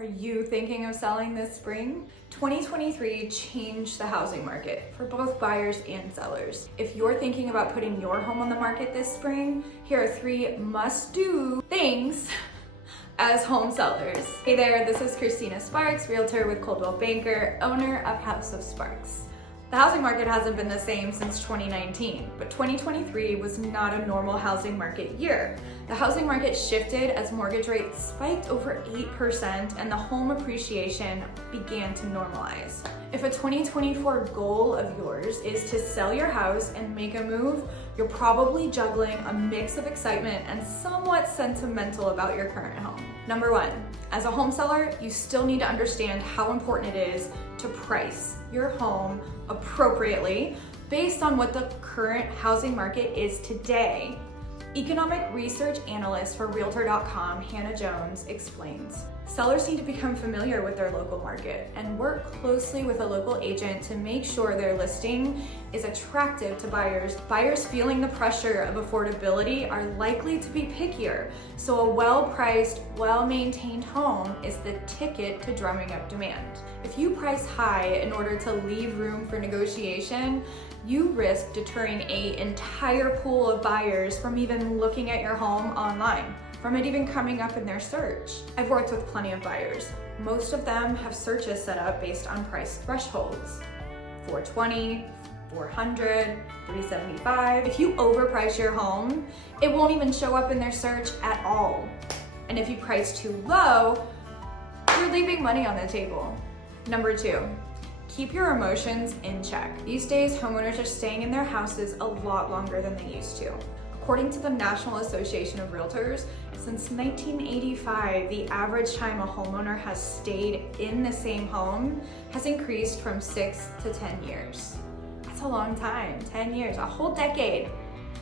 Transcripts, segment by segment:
Are you thinking of selling this spring? 2023 changed the housing market for both buyers and sellers. If you're thinking about putting your home on the market this spring, here are 3 must-do things as home sellers. Hey there, this is Christina Sparks, realtor with Coldwell Banker, owner of House of Sparks. The housing market hasn't been the same since 2019, but 2023 was not a normal housing market year. The housing market shifted as mortgage rates spiked over 8% and the home appreciation began to normalize. If a 2024 goal of yours is to sell your house and make a move, you're probably juggling a mix of excitement and somewhat sentimental about your current home. Number 1, as a home seller, you still need to understand how important it is to price your home appropriately based on what the current housing market is today. Economic research analyst for Realtor.com, Hannah Jones, explains. Sellers need to become familiar with their local market and work closely with a local agent to make sure their listing is attractive to buyers. Buyers feeling the pressure of affordability are likely to be pickier, so a well-priced, well-maintained home is the ticket to drumming up demand. If you price high in order to leave room for negotiation, you risk deterring an entire pool of buyers from even looking at your home online, from it even coming up in their search. I've worked with plenty of buyers. Most of them have searches set up based on price thresholds. 420, 400, 375. If you overprice your home, it won't even show up in their search at all. And if you price too low, you're leaving money on the table. Number 2, keep your emotions in check. These days, homeowners are staying in their houses a lot longer than they used to. According to the National Association of Realtors, since 1985, the average time a homeowner has stayed in the same home has increased from 6 to 10 years. That's a long time, 10 years, a whole decade.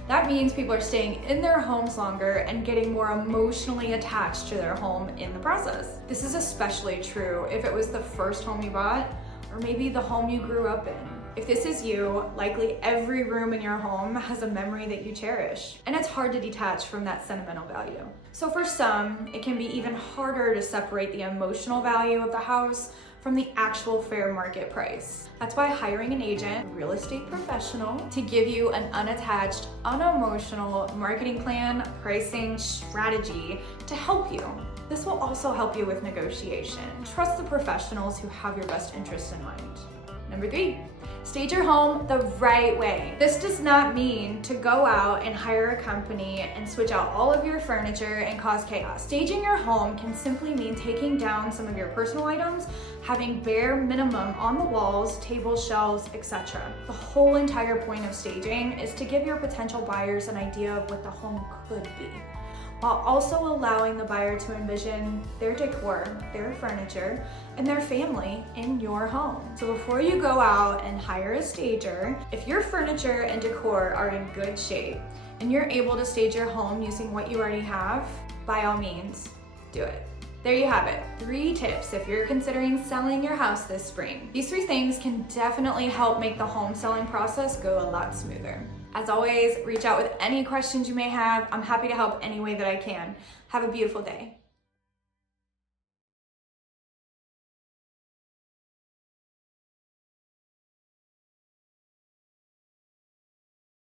That means people are staying in their homes longer and getting more emotionally attached to their home in the process. This is especially true if it was the first home you bought, or maybe the home you grew up in. If this is you, likely every room in your home has a memory that you cherish, and it's hard to detach from that sentimental value. So for some, it can be even harder to separate the emotional value of the house from the actual fair market price. That's why hiring an agent, a real estate professional, to give you an unattached, unemotional marketing plan, pricing strategy to help you. This will also help you with negotiation. Trust the professionals who have your best interest in mind. Number 3, stage your home the right way. This does not mean to go out and hire a company and switch out all of your furniture and cause chaos. Staging your home can simply mean taking down some of your personal items, having bare minimum on the walls, tables, shelves, etc. The whole entire point of staging is to give your potential buyers an idea of what the home could be, while also allowing the buyer to envision their decor, their furniture, and their family in your home. So before you go out and hire a stager, if your furniture and decor are in good shape and you're able to stage your home using what you already have, by all means, do it. There you have it, 3 tips if you're considering selling your house this spring. These 3 things can definitely help make the home selling process go a lot smoother. As always, reach out with any questions you may have. I'm happy to help any way that I can. Have a beautiful day.